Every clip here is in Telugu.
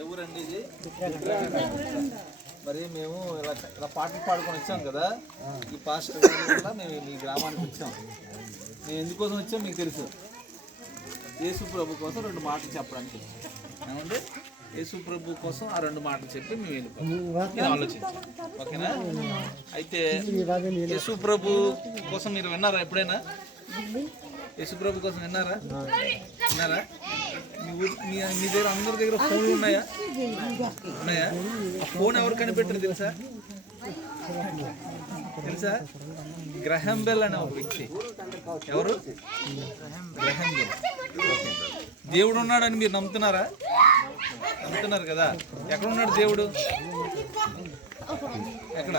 ఎవరండి ఇది? మరి మేము ఇలా పాటలు పాడుకొని వచ్చాం కదా, ఈ పాస్టర్ గారి వల్ల మేము మీ గ్రామానికి వచ్చాం. మేము ఎందుకోసం వచ్చాం మీకు తెలుసు. యేసు ప్రభు కోసం 2 మాటలు చెప్పడానికి. ఏమండి, యేసు ప్రభు కోసం ఆ 2 మాటలు చెప్పి మేము వెళ్ళిపోతాం. ఆలోచించాం, ఓకేనా? అయితే యేసు ప్రభు కోసం మీరు విన్నారా ఎప్పుడైనా? యేసు ప్రభు కోసం విన్నారా? మీ దగ్గర అందరి దగ్గర ఫోన్లు ఉన్నాయా? ఆ ఫోన్ ఎవరు కనిపెట్టారు తెలుసా? గ్రహం బెల్ అనే ఒక వ్యక్తి. ఎవరు? Graham Bell. దేవుడు ఉన్నాడని మీరు నమ్ముతున్నారా? నమ్ముతున్నారు కదా. ఎక్కడ ఉన్నాడు దేవుడు? ఎక్కడ?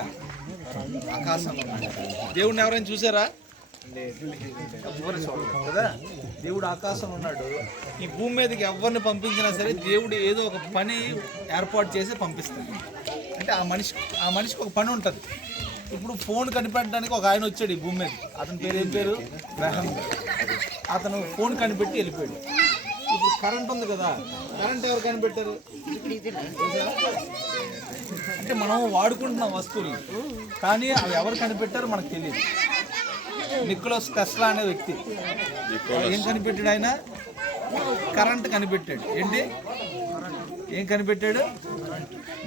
ఆకాశంలో ఉన్నాడు. దేవుడిని ఎవరైనా చూసారా? కదా. దేవుడు ఆకాశంలో ఉన్నాడు. ఈ భూమి మీదకి ఎవరిని పంపించినా సరే దేవుడు ఏదో ఒక పని ఏర్పాటు చేసి పంపిస్తాడు. అంటే ఆ మనిషికి ఒక పని ఉంటుంది. ఇప్పుడు ఫోన్ కనిపెట్టడానికి ఒక ఆయన వచ్చాడు ఈ భూమి మీద. అతని పేరు ఏం పేరు? గ్రహం. అతను ఫోన్ కనిపెట్టి వెళ్ళిపోయాడు. ఇప్పుడు కరెంట్ ఉంది కదా, కరెంట్ ఎవరు కనిపెట్టారు? అంటే మనం వాడుకుంటున్నాం వస్తువులు, కానీ అవి ఎవరు కనిపెట్టారో మనకు తెలియదు. నికోలస్ టెస్లా అనే వ్యక్తి ఏం కనిపెట్టాడు? ఆయన కరెంట్ కనిపెట్టాడు. ఏంటి? ఏం కనిపెట్టాడు?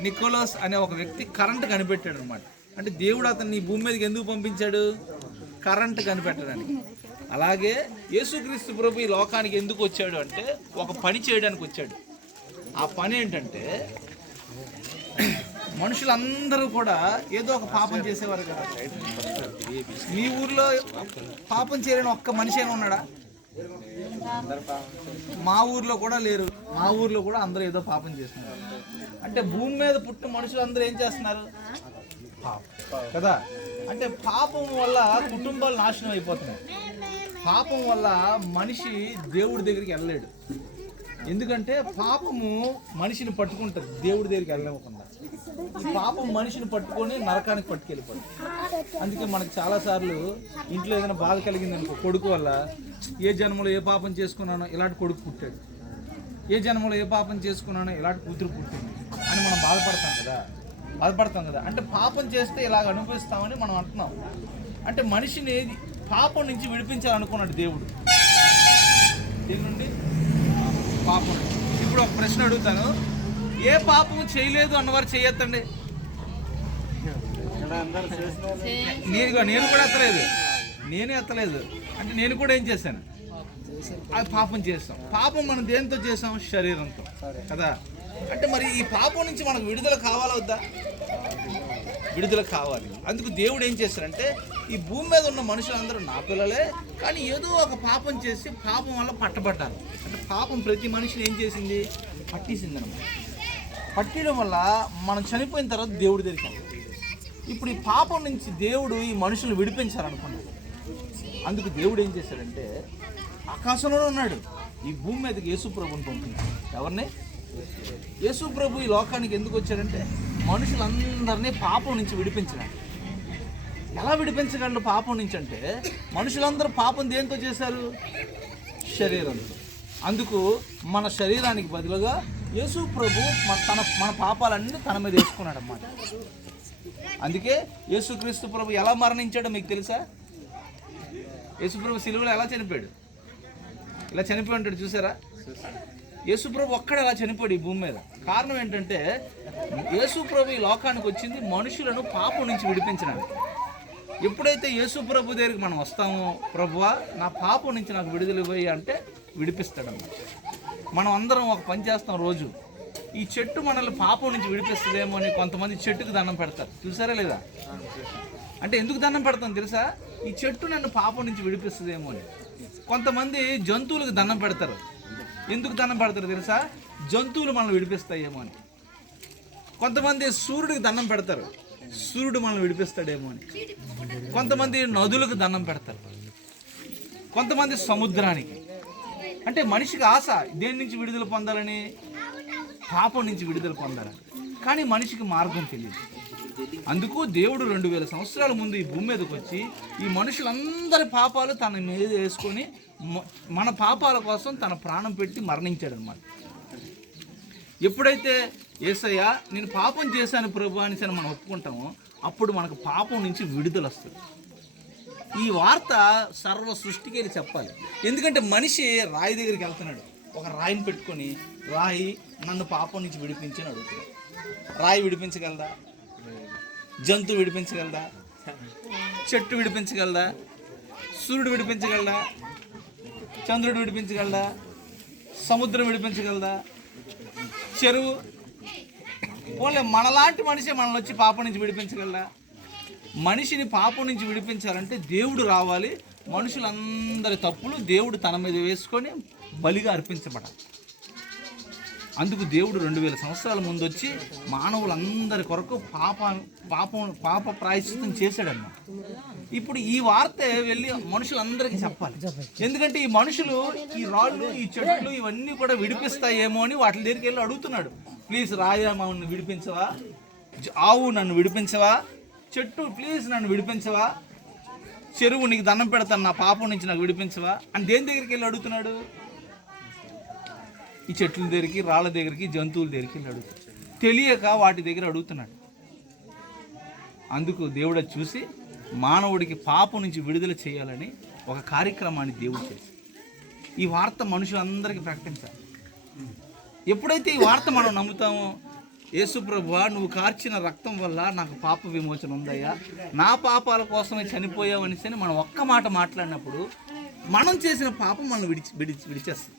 నికోలస్ అనే ఒక వ్యక్తి కరెంట్ కనిపెట్టాడు అనమాట. అంటే దేవుడు అతన్ని ఈ భూమి మీదకి ఎందుకు పంపించాడు? కరెంట్ కనిపెట్టడానికి. అలాగే యేసుక్రీస్తు ప్రభు ఈ లోకానికి ఎందుకు వచ్చాడు అంటే ఒక పని చేయడానికి వచ్చాడు. ఆ పని ఏంటంటే, మనుషులందరూ కూడా ఏదో ఒక పాపం చేసేవారు కదా. మీ ఊర్లో పాపం చేయలేని ఒక్క మనిషి అయినా ఉన్నాడా? మా ఊర్లో కూడా లేరు. మా ఊర్లో కూడా అందరూ ఏదో పాపం చేస్తున్నారు. అంటే భూమి మీద పుట్టిన మనుషులందరూ ఏం చేస్తున్నారు? కదా. అంటే పాపం వల్ల కుటుంబాలు నాశనం అయిపోతున్నాయి. పాపం వల్ల మనిషి దేవుడి దగ్గరికి వెళ్ళలేడు. ఎందుకంటే పాపము మనిషిని పట్టుకుంటుంది, దేవుడి దగ్గరికి వెళ్ళనివ్వకుండా. ఈ పాపం మనిషిని పట్టుకొని నరకానికి పట్టుకెళ్ళిపోతుంది. అందుకే మనకు చాలాసార్లు ఇంట్లో ఏదైనా బాధ కలిగింది అనుకో, కొడుకు వల్ల, ఏ జన్మలో ఏ పాపం చేసుకున్నానో ఇలాంటి కొడుకు పుట్టాడు, ఏ జన్మలో ఏ పాపం చేసుకున్నానో ఇలాంటి కూతురు పుట్టింది అని మనం బాధపడతాం కదా. అంటే పాపం చేస్తే ఇలాగ అనిపిస్తామని మనం అంటున్నాం. అంటే మనిషిని పాపం నుంచి విడిపించాలనుకున్నాడు దేవుడు. దీని నుండి పాపం. ఇప్పుడు ఒక ప్రశ్న అడుగుతాను, ఏ పాపం చేయలేదు అన్నవారు చేయొద్దండి. నేను కూడా ఎత్తలేదు. అంటే నేను కూడా ఏం చేశాను? అది పాపం చేస్తాం. పాపం మనం దేంతో చేసాం? శరీరంతో కదా. అంటే మరి ఈ పాపం నుంచి మనకు విడుదల కావాలా వద్దా? విడుదల కావాలి. అందుకు దేవుడు ఏం చేస్తారంటే, ఈ భూమి మీద ఉన్న మనుషులందరూ నా పిల్లలే, కానీ ఏదో ఒక పాపం చేసి పాపం వల్ల పట్టబడ్డారు. అంటే పాపం ప్రతి మనిషిని ఏం చేసింది? పట్టేసింది అనమాట. పట్టడం వల్ల మనం చనిపోయిన తర్వాత దేవుడి దగ్గరికి వెళ్తాం. ఇప్పుడు ఈ పాపం నుంచి దేవుడు ఈ మనుషులను విడిపించాలనుకున్నాడు. అందుకు దేవుడు ఏం చేశాడంటే, ఆకాశంలోనే ఉన్నాడు, ఈ భూమి మీదకి యేసు ప్రభుని పంపించాడు. ఎవరిని? యేసు ప్రభు ఈ లోకానికి ఎందుకు వచ్చాడంటే, మనుషులందరినీ పాపం నుంచి విడిపించడానికి. ఎలా విడిపించగలరు పాపం నుంచి అంటే, మనుషులందరూ పాపం దేంతో చేశారు? శరీరంతో. అందుకు మన శరీరానికి బదులుగా యేసు ప్రభు మన పాపాలన్నీ తన మీద వేసుకున్నాడు అన్నమాట. అందుకే యేసుక్రీస్తు ప్రభు ఎలా మరణించాడో మీకు తెలుసా? యేసు ప్రభు సిలువలో ఎలా చనిపోయాడు? ఇలా చనిపోయి ఉంటాడు, చూసారా? యేసు ప్రభు ఒక్కడ ఎలా చనిపోయాడు ఈ భూమి మీద. కారణం ఏంటంటే, యేసు ప్రభు ఈ లోకానికి వచ్చింది మనుషులను పాపం నుంచి విడిపించడానికి. ఎప్పుడైతే యేసు ప్రభు దగ్గరికి మనం వస్తామో, ప్రభువా నా పాపం నుంచి నాకు విడుదల ఇవ్వయి అంటే విడిపిస్తాడన్నమాట. మనం అందరం ఒక పని చేస్తాం రోజు. ఈ చెట్టు మనల్ని పాపం నుంచి విడిపిస్తుందేమో అని కొంతమంది చెట్టుకు దండం పెడతారు, చూసారా లేదా? అంటే ఎందుకు దండం పెడతాం తెలుసా? ఈ చెట్టు నన్ను పాపం నుంచి విడిపిస్తుందేమో అని. కొంతమంది జంతువులకు దండం పెడతారు. ఎందుకు దండం పెడతారు తెలుసా? జంతువులు మనల్ని విడిపిస్తాయేమో అని. కొంతమంది సూర్యుడికి దండం పెడతారు, సూర్యుడు మనల్ని విడిపిస్తాడేమో అని. కొంతమంది నదులకు దండం పెడతారు, కొంతమంది సముద్రానికి. అంటే మనిషికి ఆశ దేని నుంచి విడుదల పొందాలని? పాపం నుంచి విడుదల పొందాలని. కానీ మనిషికి మార్గం తెలియదు. అందుకు దేవుడు 2000 సంవత్సరాల ముందు ఈ భూమి మీదకి వచ్చి ఈ మనుషులందరి పాపాలు తన మీద వేసుకొని మన పాపాల కోసం తన ప్రాణం పెట్టి మరణించాడు అన్నమాట. ఎప్పుడైతే యేసయ్య నేను పాపం చేశాను ప్రభు అని మనం ఒప్పుకుంటామో అప్పుడు మనకు పాపం నుంచి విడుదల వస్తుంది. ఈ వార్త సర్వ సృష్టికి వెళ్ళి చెప్పాలి. ఎందుకంటే మనిషి రాయి దగ్గరికి వెళ్తున్నాడు, ఒక రాయిని పెట్టుకొని రాయి నన్ను పాపం నుంచి విడిపించి అని అడుగుతున్నాడు. రాయి విడిపించగలదా? జంతువు విడిపించగలదా? చెట్టు విడిపించగలదా? సూర్యుడు విడిపించగలదా? చంద్రుడు విడిపించగలదా? సముద్రం విడిపించగలదా? చెరువు పోలే మనలాంటి మనిషి మనల్ని వచ్చి పాపం నుంచి విడిపించగలదా? మనిషిని పాపం నుంచి విడిపించాలంటే దేవుడు రావాలి. మనుషులందరి తప్పులు దేవుడు తన మీద వేసుకొని బలిగా అర్పించబడాలి. అందుకు దేవుడు 2000 సంవత్సరాల ముందు వచ్చి మానవులందరి కొరకు పాప ప్రాయశ్చిత్తం చేశాడన్నమాట. ఇప్పుడు ఈ వార్త వెళ్ళి మనుషులందరికీ చెప్పాలి. ఎందుకంటే ఈ మనుషులు ఈ రాళ్ళు, ఈ చెట్లు ఇవన్నీ కూడా విడిపిస్తాయేమో అని వాటి దగ్గరికి వెళ్ళి అడుగుతున్నాడు. ప్లీజ్ రాయ మమ్మల్ని విడిపించవా? ఆవు నన్ను విడిపించవా? చెట్టు ప్లీజ్ నన్ను విడిపించవా? చెరువు నీకు దండం పెడతాను, నా పాపం నుంచి నాకు విడిపించవా అని దేని దగ్గరికి వెళ్ళి అడుగుతున్నాడు? ఈ చెట్ల దగ్గరికి, రాళ్ళ దగ్గరికి, జంతువుల దగ్గరికి వెళ్ళి అడుగుతాడు. తెలియక వాటి దగ్గర అడుగుతున్నాడు. అందుకు దేవుడు చూసి మానవుడికి పాపం నుంచి విడుదల చేయాలని ఒక కార్యక్రమాన్ని దేవుడు చేసి ఈ వార్త మనుషులందరికీ ప్రకటించాలి. ఎప్పుడైతే ఈ వార్త మనం నమ్ముతామో, యేసు ప్రభువా నువ్వు కార్చిన రక్తం వల్ల నాకు పాప విమోచన ఉందయ్యా, నా పాపాల కోసమే చనిపోయావు అనేసి మనం ఒక్క మాట మాట్లాడినప్పుడు మనం చేసిన పాపం మనం విడిచేస్తుంది.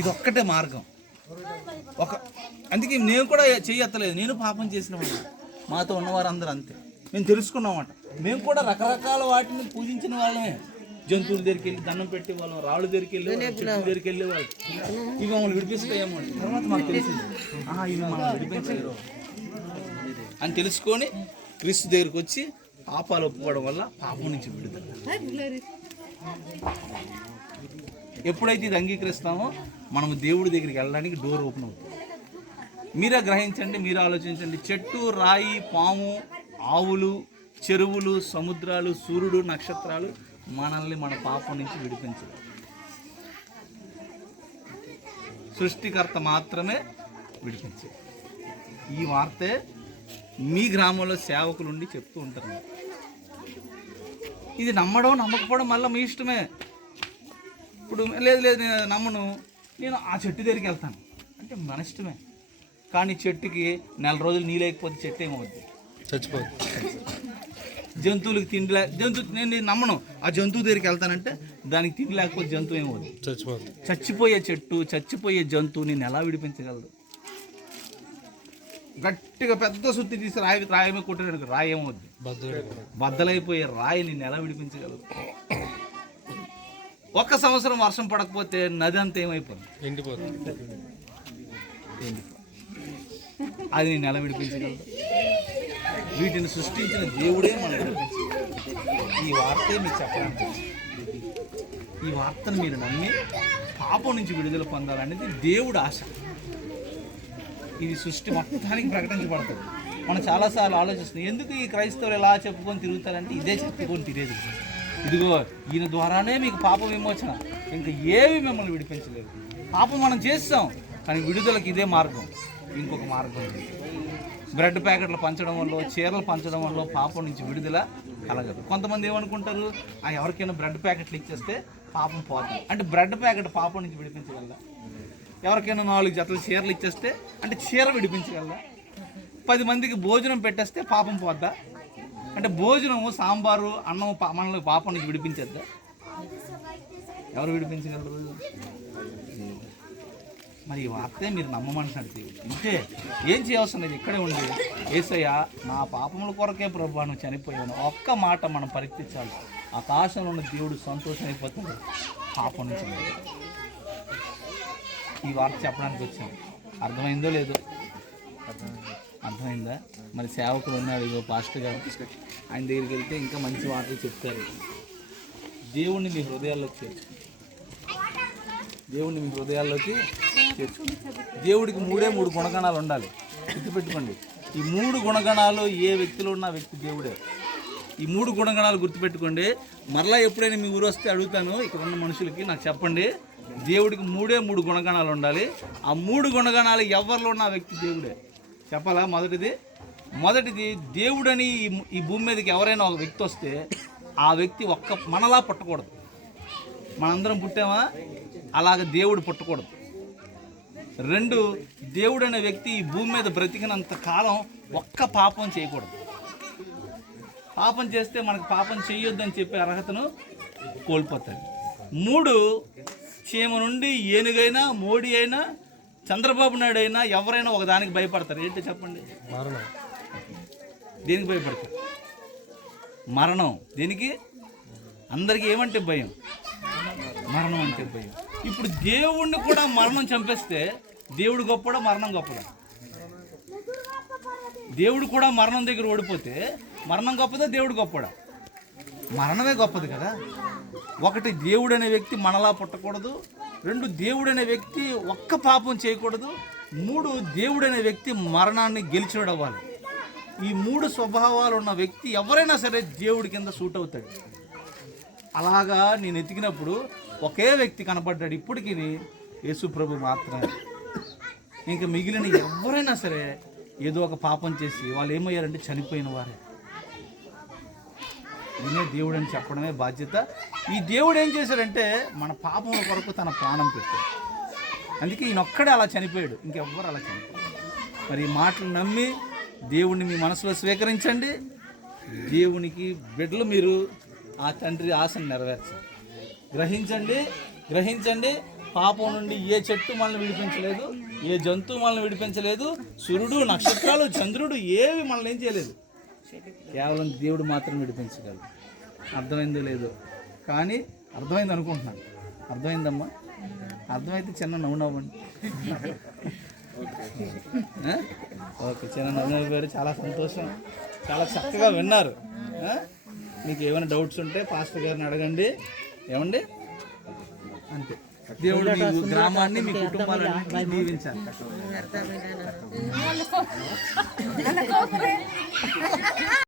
ఇదొక్కటే మార్గం. అందుకే నేను కూడా చెయ్యత్తలేదు, నేను పాపం చేసిన వాళ్ళు, మాతో ఉన్నవారందరూ అంతే. మేము తెలుసుకున్నామంట. మేము కూడా రకరకాల వాటిని పూజించిన వాళ్ళమే. జంతువుల దగ్గరికి వెళ్ళి దండం పెట్టే వాళ్ళం, రాళ్ళ దగ్గరికి వెళ్ళి చెట్ల దగ్గరికి వెళ్ళే వాళ్ళు. ఇవి మమ్మల్ని విడిపిస్తాయేమో అని తర్వాత మాకు తెలిసింది, ఇవి మమ్మల్ని విడిపించలేరు అని తెలుసుకొని క్రీస్తు దగ్గరికి వచ్చి పాపాలు ఒప్పుకోవడం వల్ల పాపం నుంచి విడుదల. ఎప్పుడైతే ఇది అంగీకరిస్తామో మనము దేవుడి దగ్గరికి వెళ్ళడానికి డోర్ ఓపెన్ అవుతుంది. మీరే గ్రహించండి, మీరే ఆలోచించండి. చెట్టు, రాయి, పాము, ఆవులు, చెరువులు, సముద్రాలు, సూర్యుడు, నక్షత్రాలు మనల్ని మన పాపం నుంచి విడిపించదు. సృష్టికర్త మాత్రమే విడిపించేది. ఈ వార్తే మీ గ్రామంలో సేవకులుండి చెప్తూ ఉంటారు. ఇది నమ్మడం నమ్మకపోవడం మళ్ళీ మీ ఇష్టమే. ఇప్పుడు లేదు నేను నమ్మను, నేను ఆ చెట్టు దగ్గరికి వెళ్తాను అంటే మన ఇష్టమే. కానీ చెట్టుకి 4 రోజులు నీ లేకపోతే చెట్టు ఏమవుద్ది? చచ్చిపోద్ది. జంతువులకు తిండి నేను నమ్మను, ఆ జంతువు దగ్గరికి వెళ్తానంటే దానికి తిండి లేకపోతే జంతువు ఏమవుద్ది? చచ్చిపోద్ది. చచ్చిపోయే చెట్టు, చచ్చిపోయే జంతువు నేను ఎలా విడిపించగలదు? గట్టిగా పెద్ద సుత్తి తీసి రాయమే కొట్టాడు, రాయి ఏమవుద్ది? బద్దలైపోయే రాయి నిన్ను ఎలా విడిపించగలదు? 1 సంవత్సరం వర్షం పడకపోతే నది అంతా ఏమైపోతుంది? ఎండిపోతుంది. అది నేను ఎలా విడిపించగలదు? వీటిని సృష్టించిన దేవుడే మనం విడిపించగలడు. ఈ వార్తే మీకు చెప్పడానికి, ఈ వార్తను మీరు నమ్మి పాపం నుంచి విడుదల పొందాలనేది దేవుడు ఆశ. ఇది సృష్టి మొత్తానికి ప్రకటించబడుతుంది. మనం చాలాసార్లు ఆలోచిస్తున్నాం, ఎందుకు ఈ క్రైస్తవులు ఎలా చెప్పుకొని తిరుగుతారంటే ఇదే చెప్పుకొని తిరిగేది. ఇదిగో ఈయన ద్వారానే మీకు పాప విమోచన, ఇంకా ఏవి మిమ్మల్ని విడిపించలేదు. పాపం మనం చేస్తాం, కానీ విడుదలకి ఇదే మార్గం. ఇంకొక మార్గం ఉంది. బ్రెడ్ ప్యాకెట్లు పంచడం వల్ల, చీరలు పంచడం వల్ల పాపం నుంచి విడుదల కలగదు. కొంతమంది ఏమనుకుంటారు, ఎవరికైనా బ్రెడ్ ప్యాకెట్లు ఇచ్చేస్తే పాపం పోతుంది అంటే బ్రెడ్ ప్యాకెట్ పాపం నుంచి విడిపించగలదా? ఎవరికైనా 4 జతల చీరలు ఇచ్చేస్తే అంటే చీర విడిపించగలదా? 10 మందికి భోజనం పెట్టేస్తే పాపం పోద్దా? అంటే భోజనము, సాంబారు, అన్నం మనల్ని పాపం నుంచి విడిపించేద్దా? ఎవరు విడిపించగలరు? మరి ఈ వార్తే మీరు నమ్మమంటున్నాడు దేవుడు. ఇంతే, ఏం చేయవలసిన లేదు. ఇక్కడే ఉండి యేసయ్య నా పాపముల కొరకే ప్రభువా నువ్వు చనిపోయాను ఒక్క మాట మనం పరిత్తించాలి. ఆకాశంలో ఉన్న దేవుడు సంతోషం అయిపోతుంది. పాపం నుంచి ఈ వార్త చెప్పడానికి వచ్చాను. అర్థమైందో లేదో? అర్థమైందా? మరి సేవకులు ఉన్నాడు, ఇగో పాస్టర్ గారు, ఆయన దగ్గరికి వెళ్తే ఇంకా మంచి వార్తలు చెప్తారు. దేవుణ్ణి మీ హృదయాల్లోకి చేర్చు. దేవుణ్ణి మీ హృదయాల్లోకి చేర్చు. దేవుడికి 3 గుణగణాలు ఉండాలి. గుర్తుపెట్టుకోండి, ఈ 3 గుణగణాలు ఏ వ్యక్తిలో ఉన్న వ్యక్తి దేవుడే. ఈ 3 గుణగణాలు గుర్తుపెట్టుకోండి. మరలా ఎప్పుడైనా మీ ఊరు వస్తే అడుగుతాను, ఇక్కడ ఉన్న మనుషులకి నాకు చెప్పండి, దేవుడికి మూడు గుణగణాలు ఉండాలి. ఆ 3 గుణగణాలు ఎవరిలో ఉన్న ఆ వ్యక్తి దేవుడే. చెప్పాలా? మొదటిది దేవుడని ఈ భూమి మీదకి ఎవరైనా ఒక వ్యక్తి వస్తే ఆ వ్యక్తి మనలా పుట్టకూడదు. మనందరం పుట్టామా? అలాగ దేవుడు పుట్టకూడదు. 2, దేవుడు అనే వ్యక్తి ఈ భూమి మీద బ్రతికినంత కాలం పాపం చేయకూడదు. పాపం చేస్తే మనకు పాపం చేయొద్దని చెప్పే అర్హతను కోల్పోతాడు. 3, చీమ నుండి ఏనుగైనా, మోడీ అయినా, చంద్రబాబు నాయుడు అయినా ఎవరైనా ఒక దానికి భయపడతారు. ఏంటో చెప్పండి? మరణం. దేనికి భయపడతారు? మరణం. దేనికి? అందరికీ ఏమంటే భయం? మరణం అంటే భయం. ఇప్పుడు దేవుణ్ణి కూడా మరణం చంపేస్తే దేవుడు గొప్పడా, మరణం గొప్పదా? దేవుడు కూడా మరణం దగ్గర ఓడిపోతే మరణం గొప్పదా, దేవుడు గొప్పడా? మరణమే గొప్పది కదా. 1, దేవుడు అనే వ్యక్తి మనలా పుట్టకూడదు. 2, దేవుడు అనే వ్యక్తి పాపం చేయకూడదు. 3, దేవుడు అనే వ్యక్తి మరణాన్ని గెలిచినడు అవ్వాలి. ఈ 3 స్వభావాలు ఉన్న వ్యక్తి ఎవరైనా సరే దేవుడి కింద సూట్ అవుతాడు. అలాగా నేను ఎతికినప్పుడు ఒకే వ్యక్తి కనపడ్డాడు. ఇప్పటికి యేసు ప్రభు మాత్రమే. ఇంకా మిగిలిన ఎవరైనా సరే ఏదో ఒక పాపం చేసి వాళ్ళు ఏమయ్యారంటే చనిపోయిన వారే. నేనే దేవుడు అని చెప్పడమే బాధ్యత. ఈ దేవుడు ఏం చేశాడంటే మన పాపం కొరకు తన ప్రాణం పెట్టాడు. అందుకే ఈయనొక్కడే అలా చనిపోయాడు, ఇంకెవ్వరు అలా చనిపోయాడు. మరి ఈ మాటలు నమ్మి దేవుణ్ణి మీ మనసులో స్వీకరించండి. దేవునికి బిడ్డలు మీరు ఆ తండ్రి ఆశను నెరవేర్చండి. గ్రహించండి. పాపం నుండి ఏ చెట్టు మనల్ని విడిపించలేదు, ఏ జంతువు మనల్ని విడిపించలేదు, సూర్యుడు, నక్షత్రాలు, చంద్రుడు ఏవి మనల్ని ఏం చేయలేదు. కేవలం దేవుడు మాత్రం విడిపించగలడు. అర్థమైందో లేదో కానీ అర్థమైంది అనుకుంటున్నాను. అర్థమైందమ్మా? అర్థమైతే చిన్న నవ్వండి. ఓకే, చిన్న నవ్వునవ్వారు. చాలా సంతోషం. చాలా చక్కగా విన్నారు. మీకు ఏమైనా డౌట్స్ ఉంటే పాస్టర్ గారిని అడగండి. ఏమండి? అంతే. దేవుడు మీ గ్రామాన్ని, మీ కుటుంబాన్ని దీవించాలి.